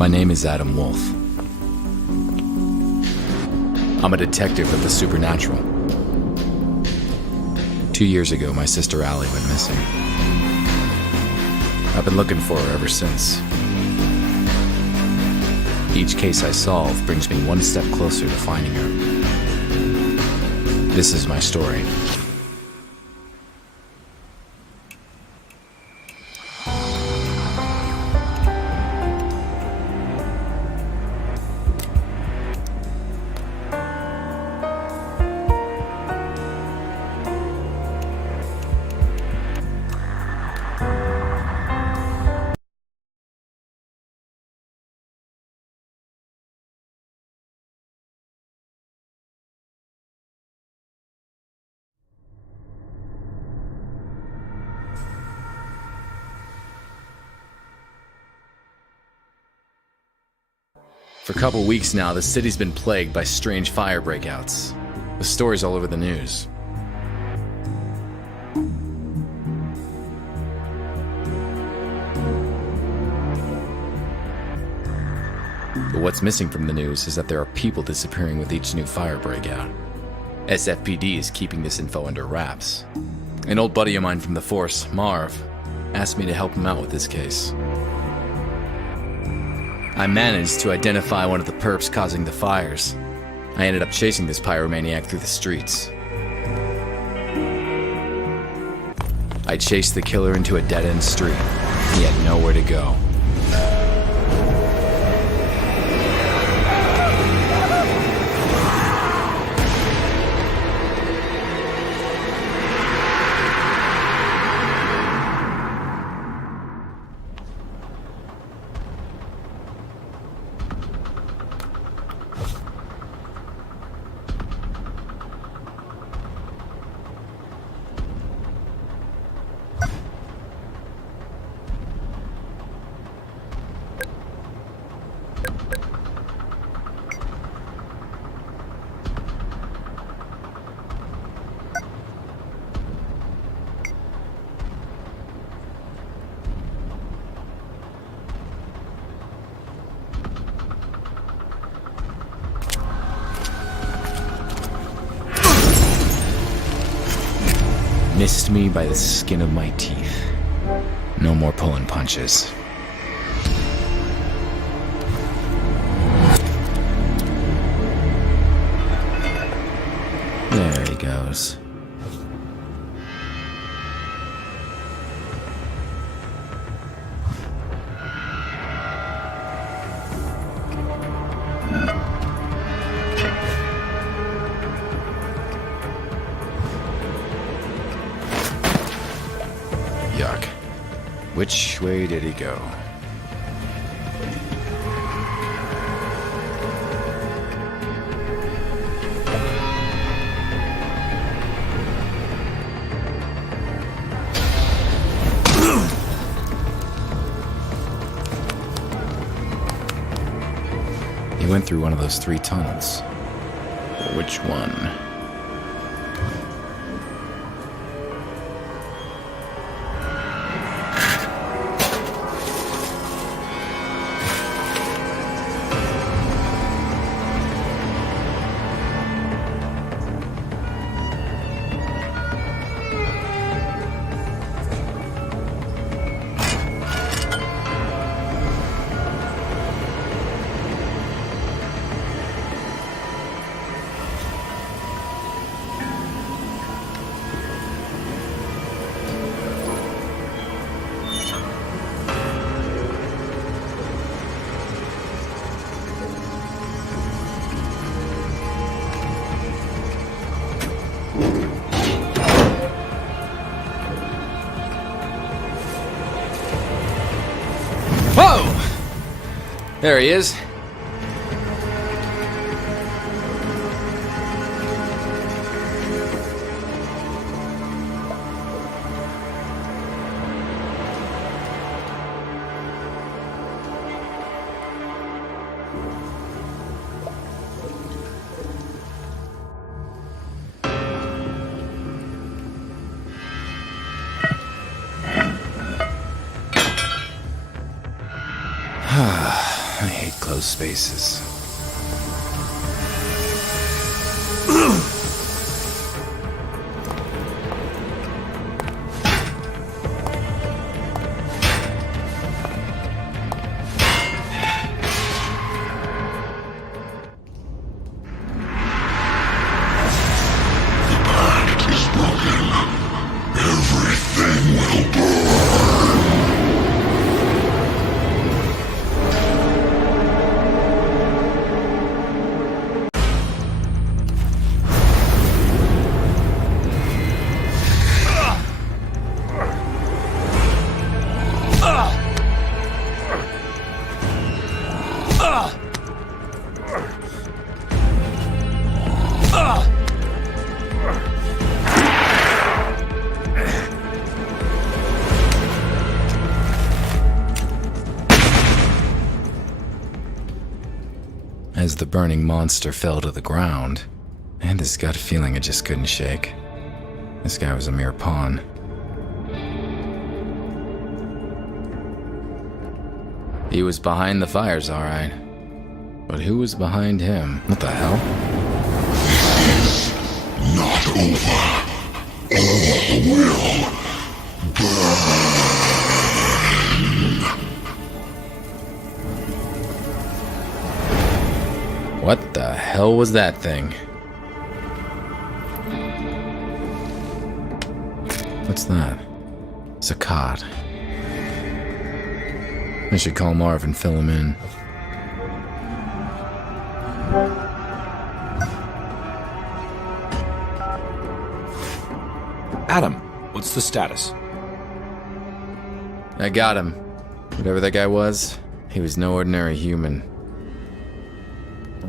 My name is Adam Wolfe. I'm a detective of the supernatural. 2 years ago, my sister Allie went missing. I've been looking for her ever since. Each case I solve brings me one step closer to finding her. This is my story. For a couple weeks now, the city's been plagued by strange fire breakouts, with stories all over the news. But what's missing from the news is that there are people disappearing with each new fire breakout. SFPD is keeping this info under wraps. An old buddy of mine from the force, Marv, asked me to help him out with this case. I managed to identify one of the perps causing the fires. I ended up chasing this pyromaniac through the streets. I chased the killer into a dead-end street. He had nowhere to go. Missed me by the skin of my teeth. No more pulling punches. There he goes. Yuck. Which way did he go? He went through one of those 3 tunnels. Which one? Whoa! There he is. I those spaces. As the burning monster fell to the ground, I had this gut feeling I just couldn't shake. This guy was a mere pawn. He was behind the fires, all right. But who was behind him? What the hell? Not over. All will burn. What the hell was that thing? What's that? It's a cot. I should call Marv and fill him in. Adam, what's the status? I got him. Whatever that guy was, he was no ordinary human.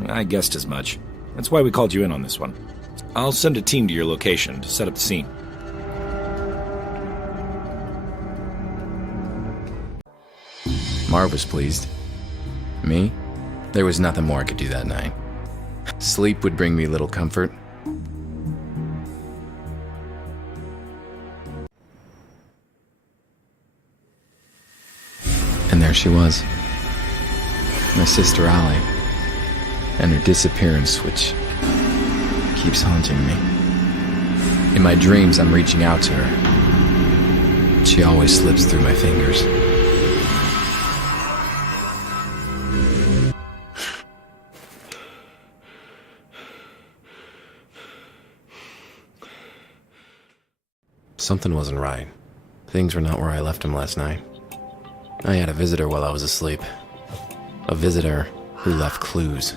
I guessed as much. That's why we called you in on this one. I'll send a team to your location to set up the scene. Marv was pleased. Me? There was nothing more I could do that night. Sleep would bring me little comfort. And there she was. My sister Allie. And her disappearance, which keeps haunting me. In my dreams, I'm reaching out to her. She always slips through my fingers. Something wasn't right. Things were not where I left them last night. I had a visitor while I was asleep. A visitor who left clues.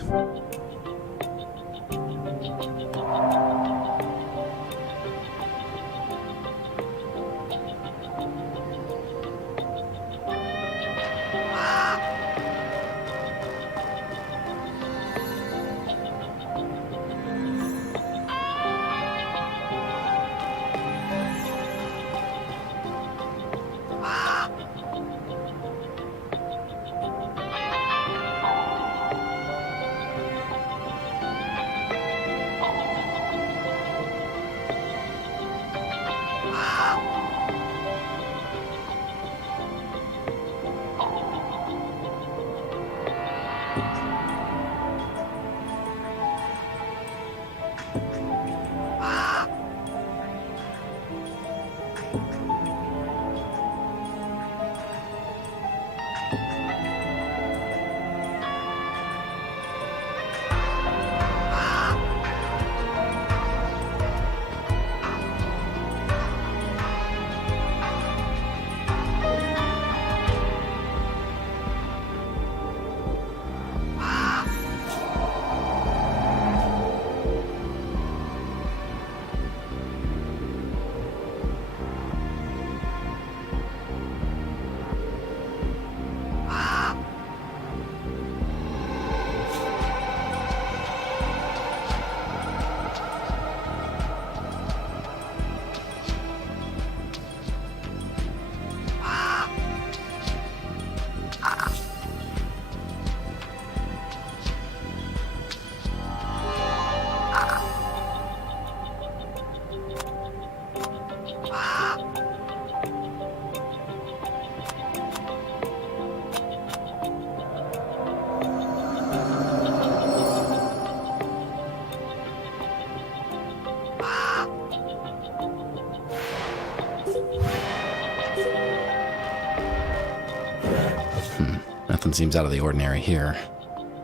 seems out of the ordinary here,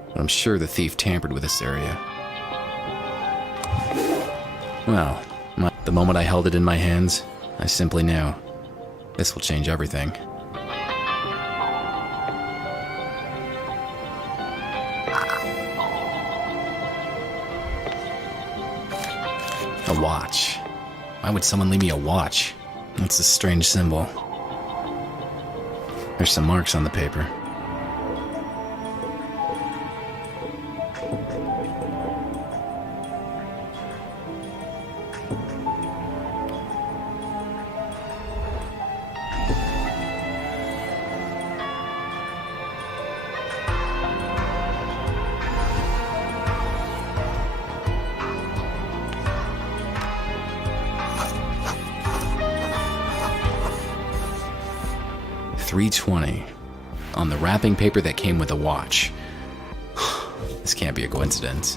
but I'm sure the thief tampered with this area. Well, the moment I held it in my hands, I simply knew this will change everything. A watch. Why would someone leave me a watch? It's a strange symbol. There's some marks on the paper. $3.20 on the wrapping paper that came with the watch. This can't be a coincidence.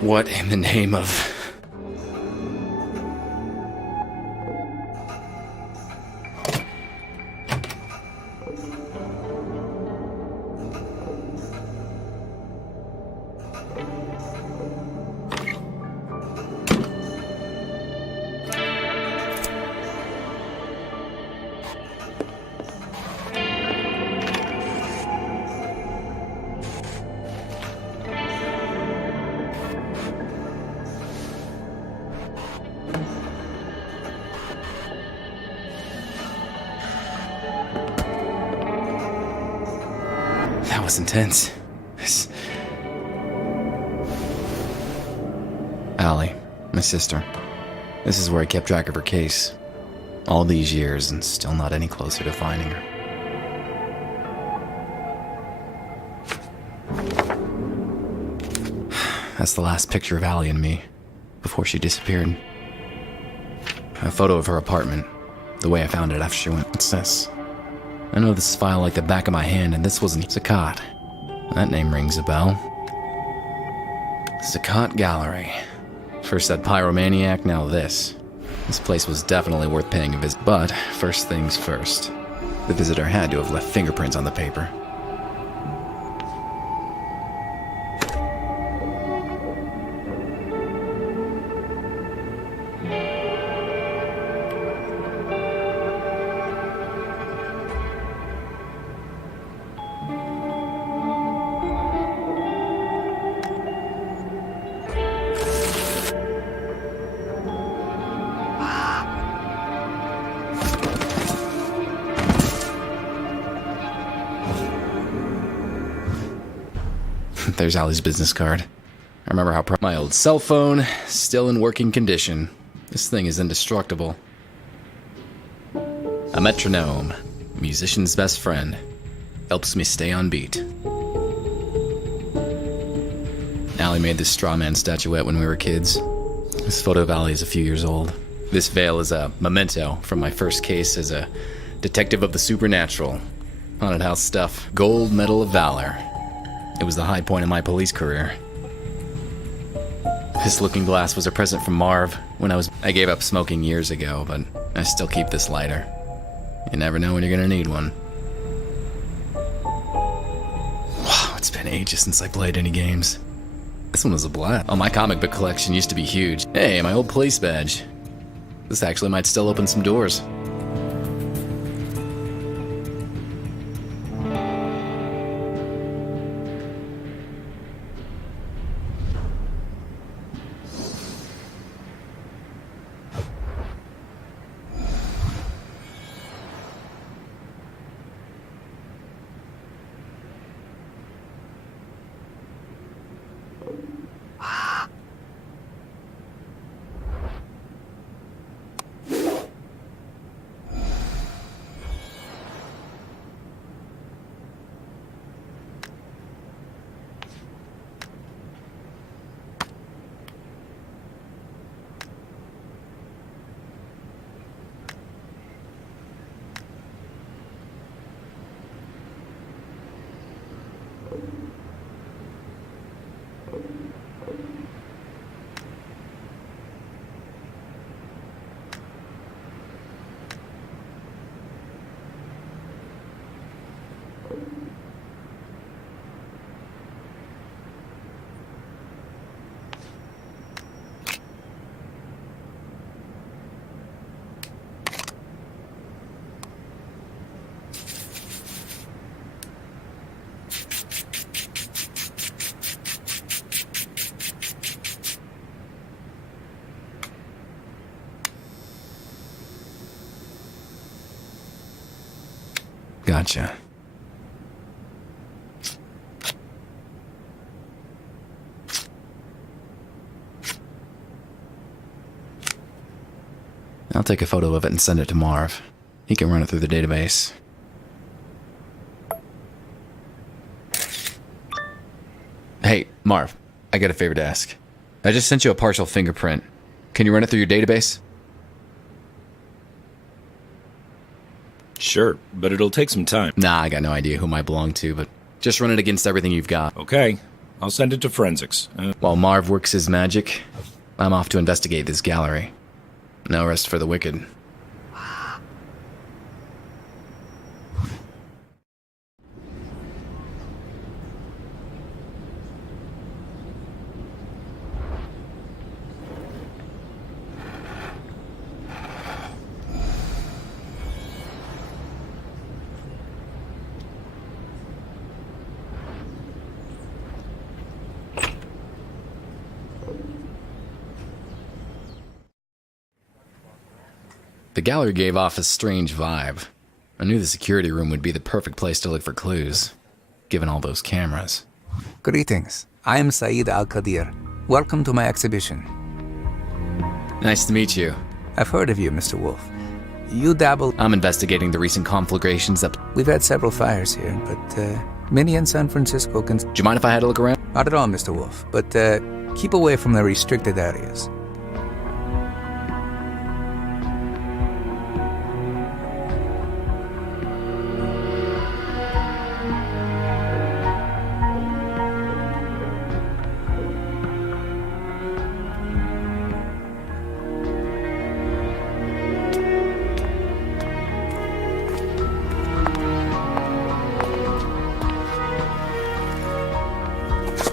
What in the name of... That was intense. Allie, my sister. This is where I kept track of her case. All these years and still not any closer to finding her. That's the last picture of Allie and me before she disappeared. A photo of her apartment, the way I found it after she went. What's this? I know this file like the back of my hand, and this wasn't Zakat. That name rings a bell. Zakat Gallery. First that pyromaniac, now this. This place was definitely worth paying a visit, but first things first. The visitor had to have left fingerprints on the paper. There's Allie's business card. I remember how my old cell phone, still in working condition. This thing is indestructible. A metronome, musician's best friend, helps me stay on beat. Allie made this straw man statuette when we were kids. This photo of Allie is a few years old. This veil is a memento from my first case as a detective of the supernatural. Haunted house stuff. Gold Medal of Valor. It was the high point of my police career. This looking glass was a present from Marv when I gave up smoking years ago, but I still keep this lighter. You never know when you're gonna need one. Wow, it's been ages since I played any games. This one was a blast. Oh, my comic book collection used to be huge. Hey, my old police badge. This actually might still open some doors. Gotcha. I'll take a photo of it and send it to Marv. He can run it through the database. Hey, Marv, I got a favor to ask. I just sent you a partial fingerprint. Can you run it through your database? Sure, but it'll take some time. Nah, I got no idea who might belong to, but just run it against everything you've got. Okay, I'll send it to forensics. While Marv works his magic, I'm off to investigate this gallery. No rest for the wicked. The gallery gave off a strange vibe. I knew the security room would be the perfect place to look for clues, given all those cameras. Greetings. I am Saeed Al-Qadir. Welcome to my exhibition. Nice to meet you. I've heard of you, Mr. Wolfe. You dabble... I'm investigating the recent conflagrations that... We've had several fires here, but many in San Francisco can... Do you mind if I had a look around? Not at all, Mr. Wolfe, but keep away from the restricted areas.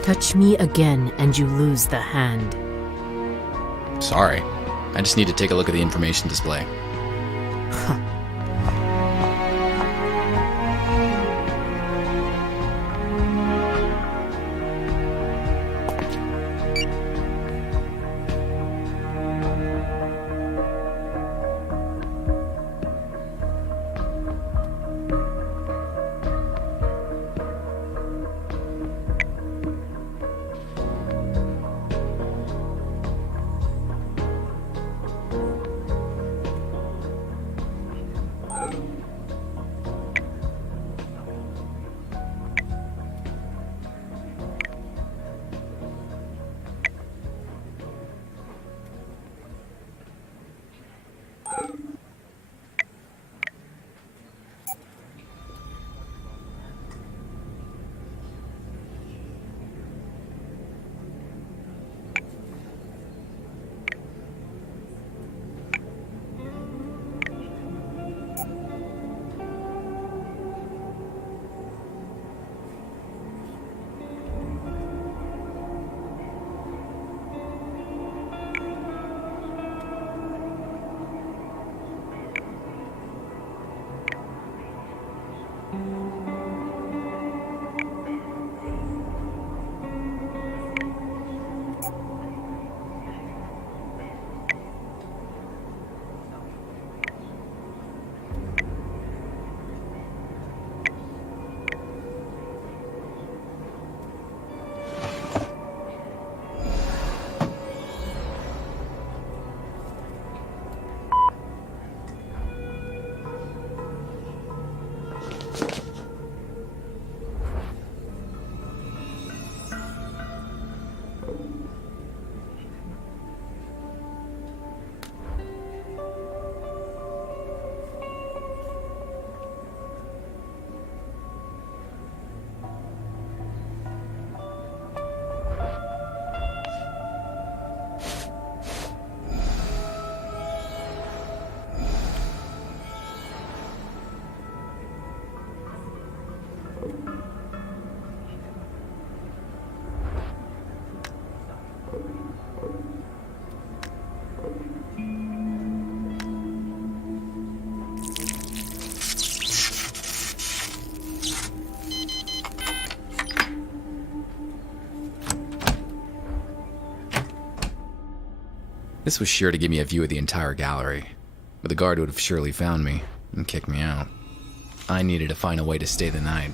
Touch me again and you lose the hand. Sorry. I just need to take a look at the information display. This was sure to give me a view of the entire gallery, but the guard would have surely found me and kicked me out. I needed to find a way to stay the night.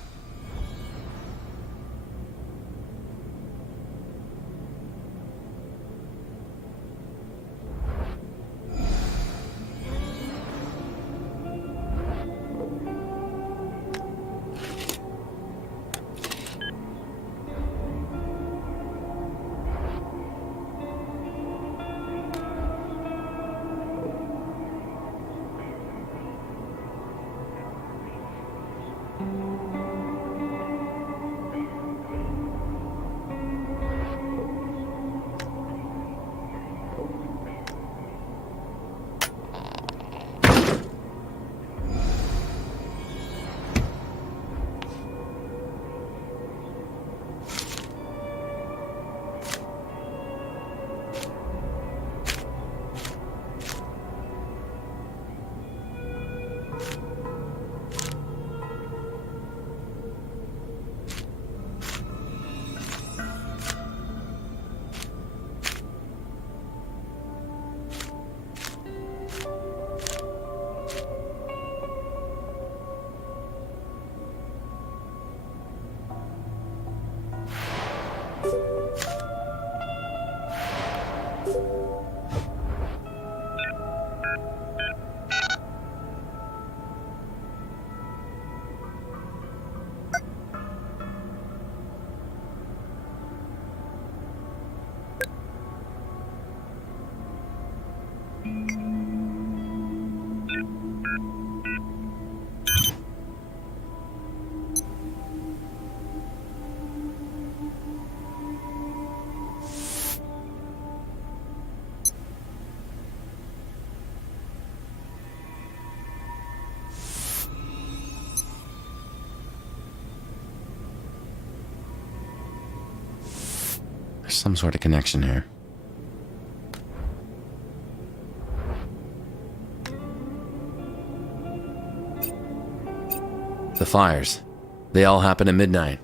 There's some sort of connection here. The fires. They all happen at midnight.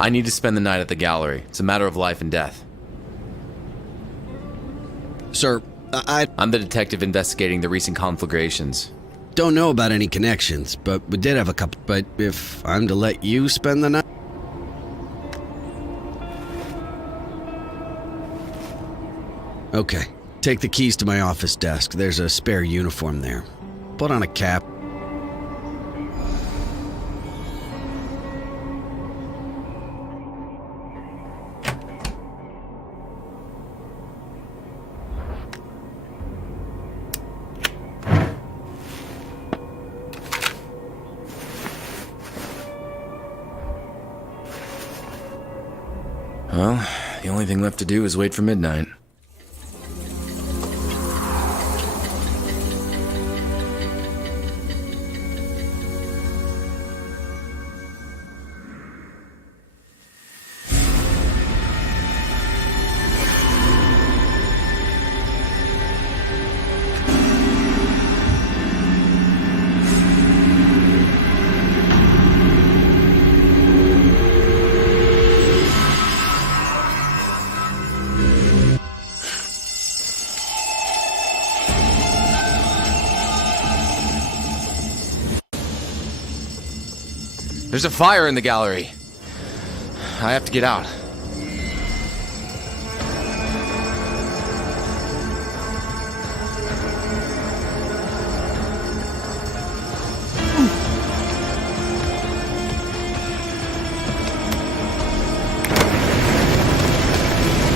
I need to spend the night at the gallery. It's a matter of life and death. Sir, I'm the detective investigating the recent conflagrations. don't know about any connections, but we did have a couple. But if I'm to let you spend the night... Okay, take the keys to my office desk. There's a spare uniform there. Put on a cap. Well, the only thing left to do is wait for midnight. There's a fire in the gallery. I have to get out.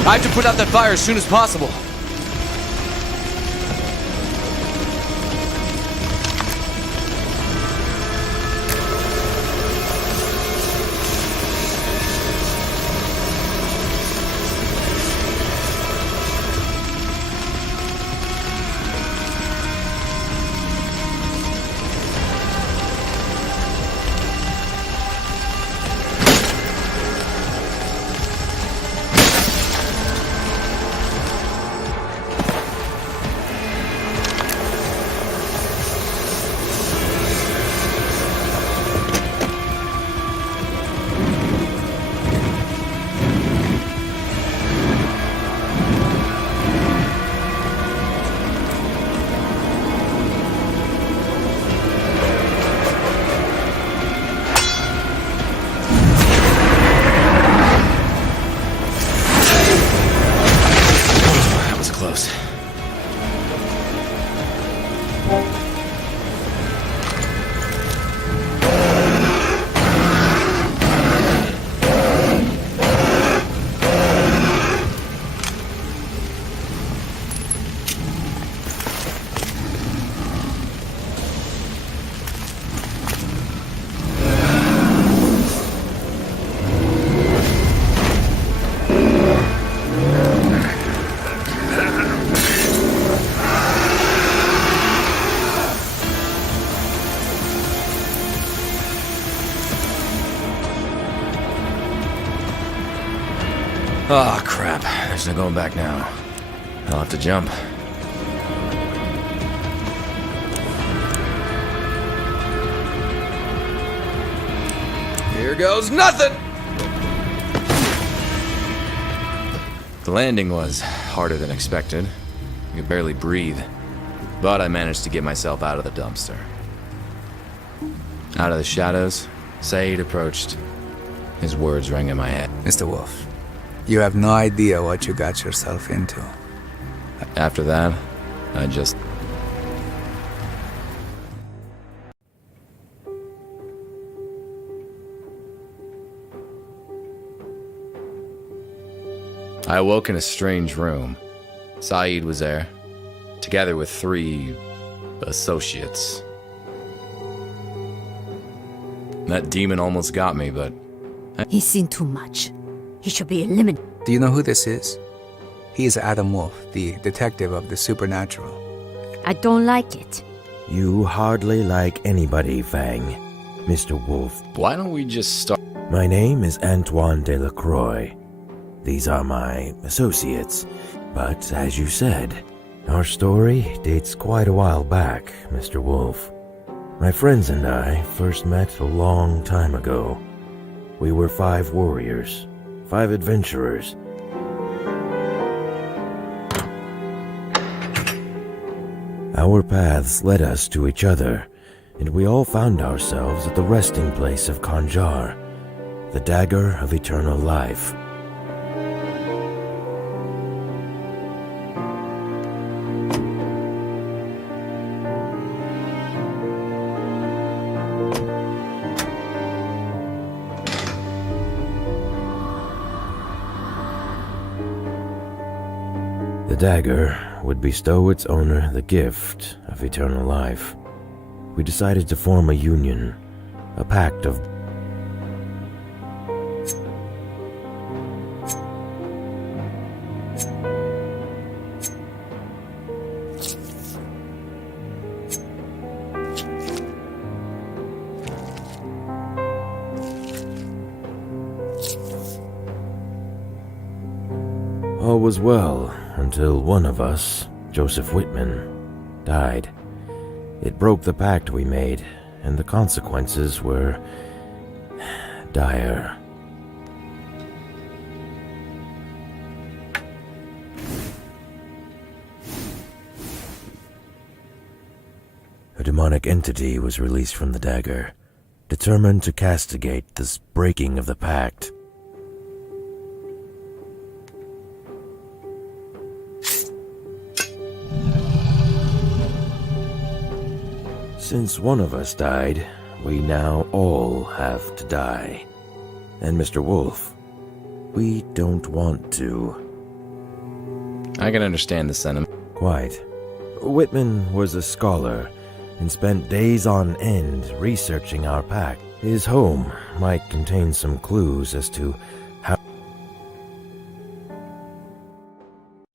I have to put out that fire as soon as possible. Oh, crap. There's no going back now. I'll have to jump. Here goes nothing! The landing was harder than expected. I could barely breathe. But I managed to get myself out of the dumpster. Out of the shadows, Saeed approached. His words rang in my head. Mr. Wolfe, you have no idea what you got yourself into. After that, I just... I awoke in a strange room. Saeed was there, together with 3 associates. That demon almost got me, but... He's seen too much. He should be eliminated. Do you know who this is? He is Adam Wolfe, the detective of the supernatural. I don't like it. You hardly like anybody, Fang, Mr. Wolfe. Why don't we just start... My name is Antoine Delacroix. These are my associates. But as you said, our story dates quite a while back, Mr. Wolfe. My friends and I first met a long time ago. We were 5 warriors, 5 adventurers. Our paths led us to each other, and we all found ourselves at the resting place of Khanjar, the dagger of eternal life. The dagger would bestow its owner the gift of eternal life. We decided to form a union, a pact of... All was well until one of us, Joseph Whitman, died. It broke the pact we made, and the consequences were dire. A demonic entity was released from the dagger determined to castigate this breaking of the pact. Since one of us died, we now all have to die. And Mr. Wolfe, we don't want to. I can understand the sentiment. Quite. Whitman was a scholar and spent days on end researching our pact. His home might contain some clues as to how...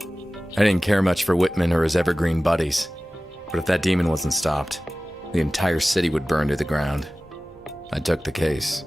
I didn't care much for Whitman or his evergreen buddies, but if that demon wasn't stopped, the entire city would burn to the ground. I took the case.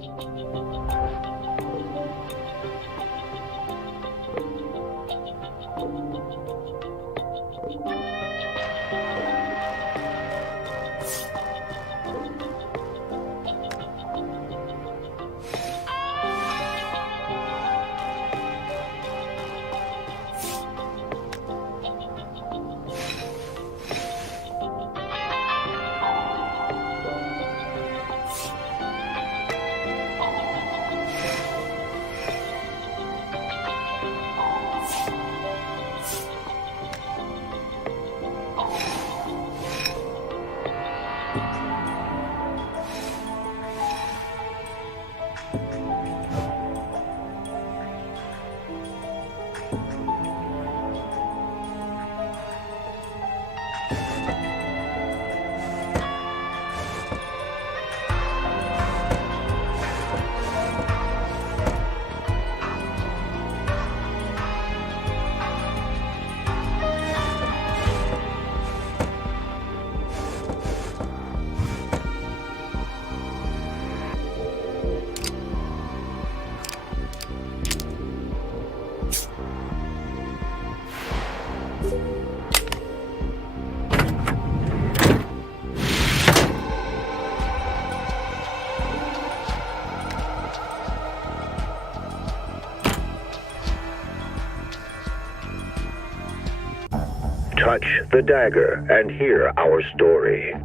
Touch the dagger and hear our story.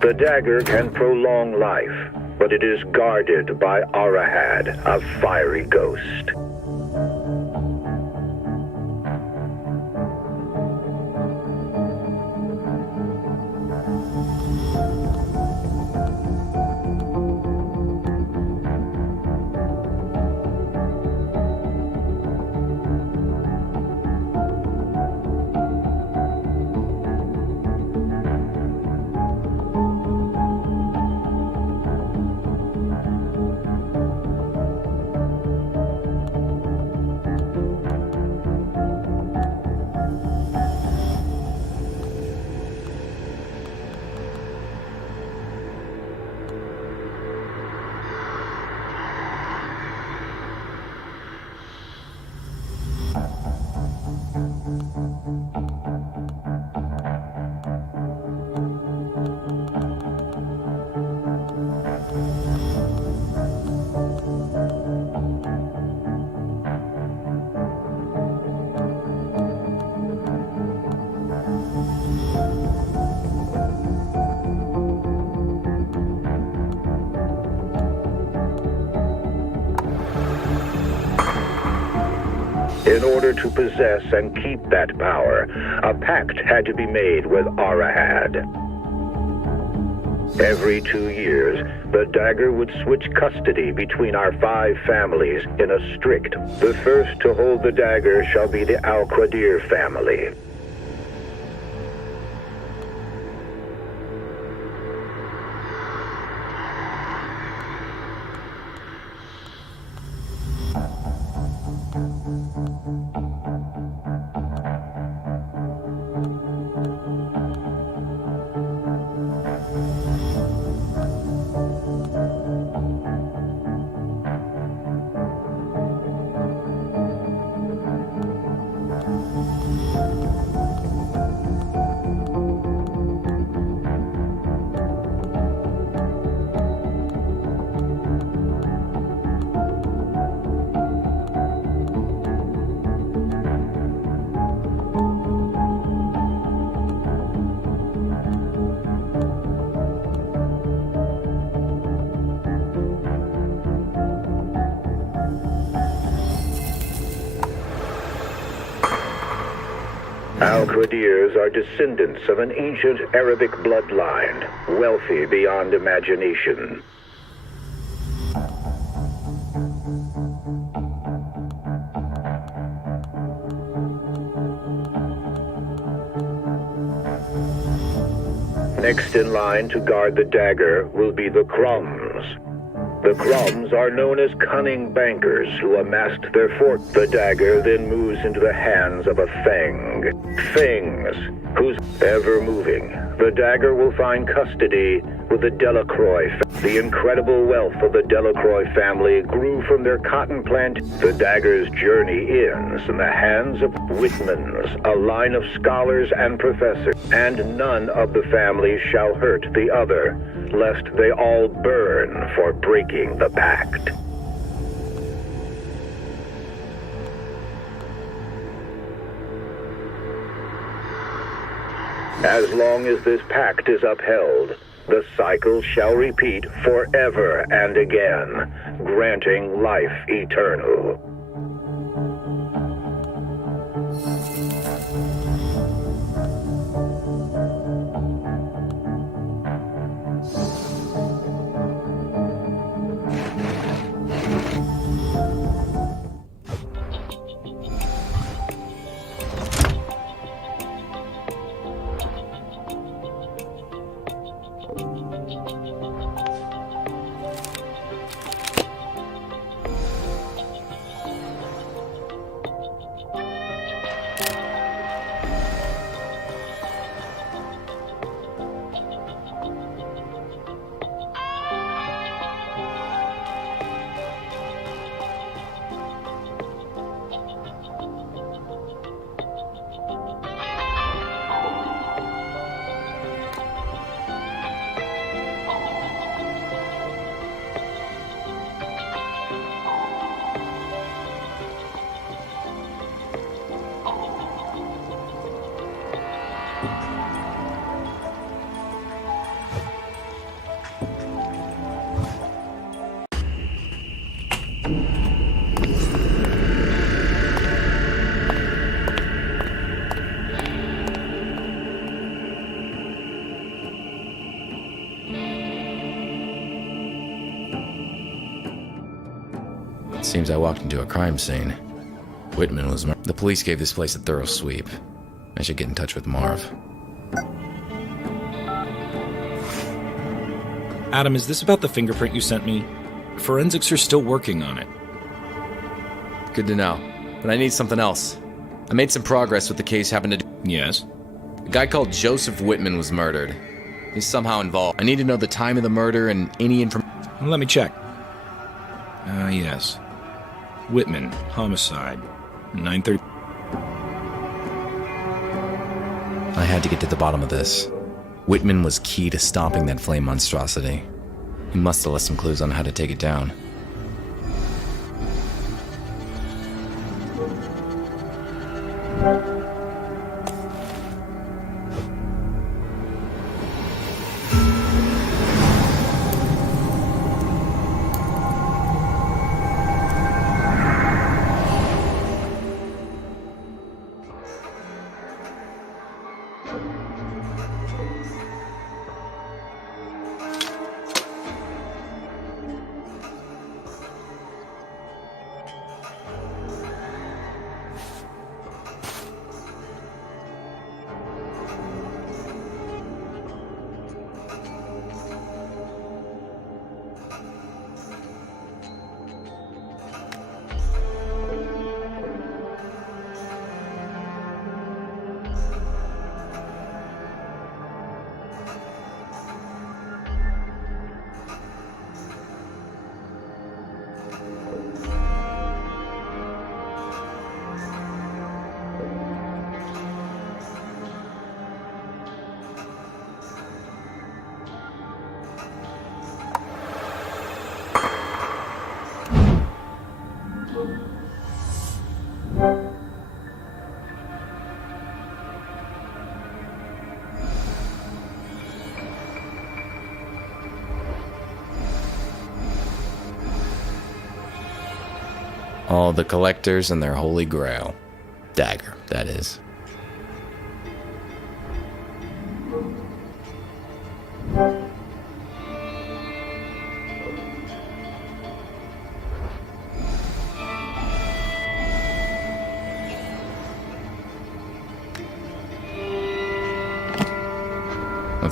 The dagger can prolong life, but it is guarded by Arahad, a fiery ghost. In order to possess and keep that power, a pact had to be made with Arahad. Every 2 years, the dagger would switch custody between our 5 families in a strict. The first to hold the dagger shall be the Al-Qadir family. Al-Qadirs are descendants of an ancient Arabic bloodline, wealthy beyond imagination. Next in line to guard the dagger will be the Crumbs. The Crumbs are known as cunning bankers who amassed their fort. The dagger then moves into the hands of a Feng. Fangs, who's ever moving. The dagger will find custody with the Delacroix. The incredible wealth of the Delacroix family grew from their cotton plant. The dagger's journey ends in the hands of Whitmans, a line of scholars and professors, and none of the family shall hurt the other, lest they all burn for breaking the pact. As long as this pact is upheld, the cycle shall repeat forever and again, granting life eternal. Seems I walked into a crime scene. Whitman was murdered. The police gave this place a thorough sweep. I should get in touch with Marv. Adam, is this about the fingerprint you sent me? Forensics are still working on it. Good to know. But I need something else. I made some progress with the case happened to... Yes? A guy called Joseph Whitman was murdered. He's somehow involved. I need to know the time of the murder and any information. Let me check. Yes. Whitman, homicide, 9:30. I had to get to the bottom of this. Whitman was key to stopping that flame monstrosity. He must have left some clues on how to take it down. All the collectors and their holy grail. Dagger, that is.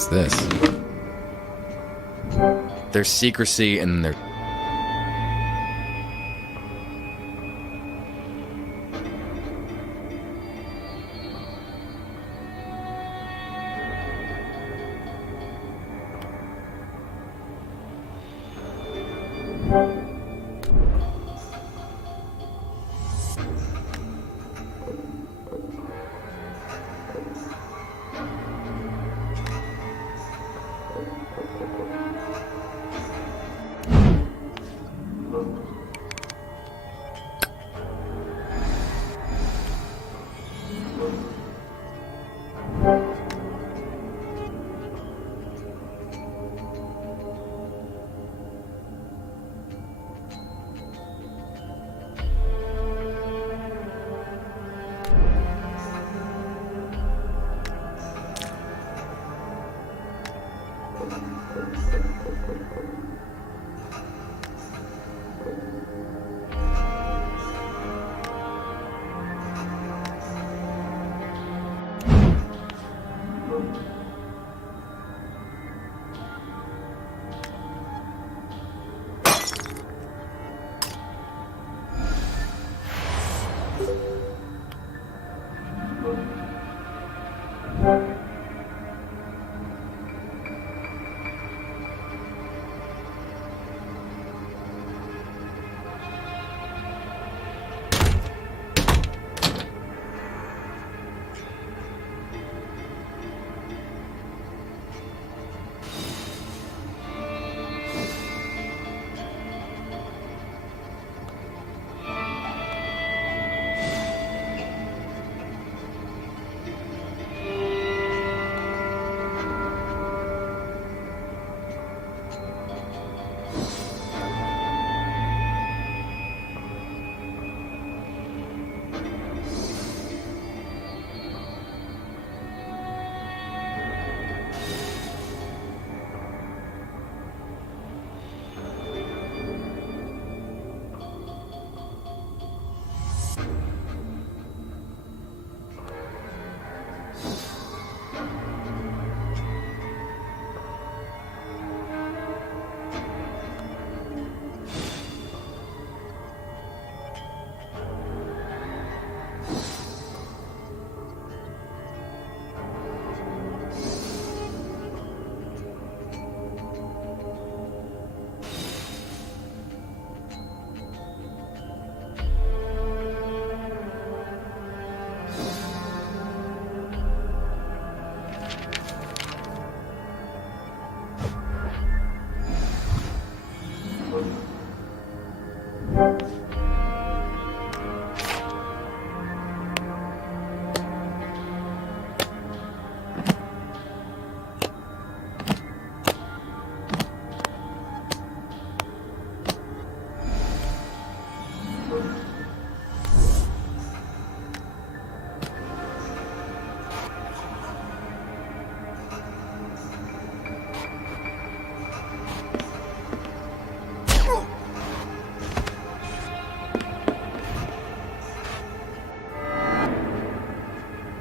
What's this? There's secrecy and there...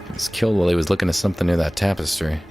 He was killed while he was looking at something near that tapestry.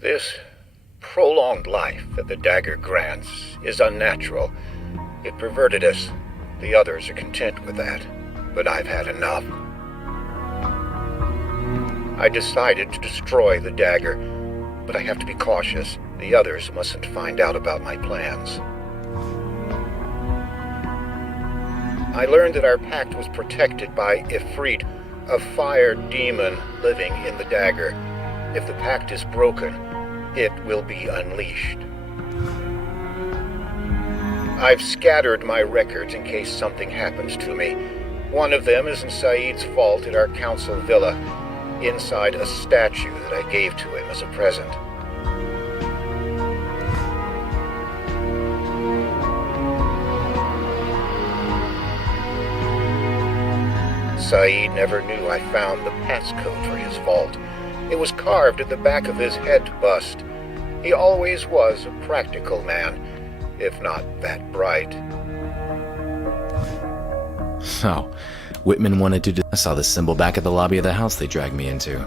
This prolonged life that the dagger grants is unnatural. It perverted us. The others are content with that, but I've had enough. I decided to destroy the dagger, but I have to be cautious. The others mustn't find out about my plans. I learned that our pact was protected by Ifrit, a fire demon living in the dagger. If the pact is broken, it will be unleashed. I've scattered my records in case something happens to me. One of them is in Saeed's vault at our council villa, inside a statue that I gave to him as a present. Saeed never knew I found the passcode for his vault. It was carved at the back of his head bust. He always was a practical man, if not that bright. So, Whitman wanted to... I saw the symbol back at the lobby of the house they dragged me into.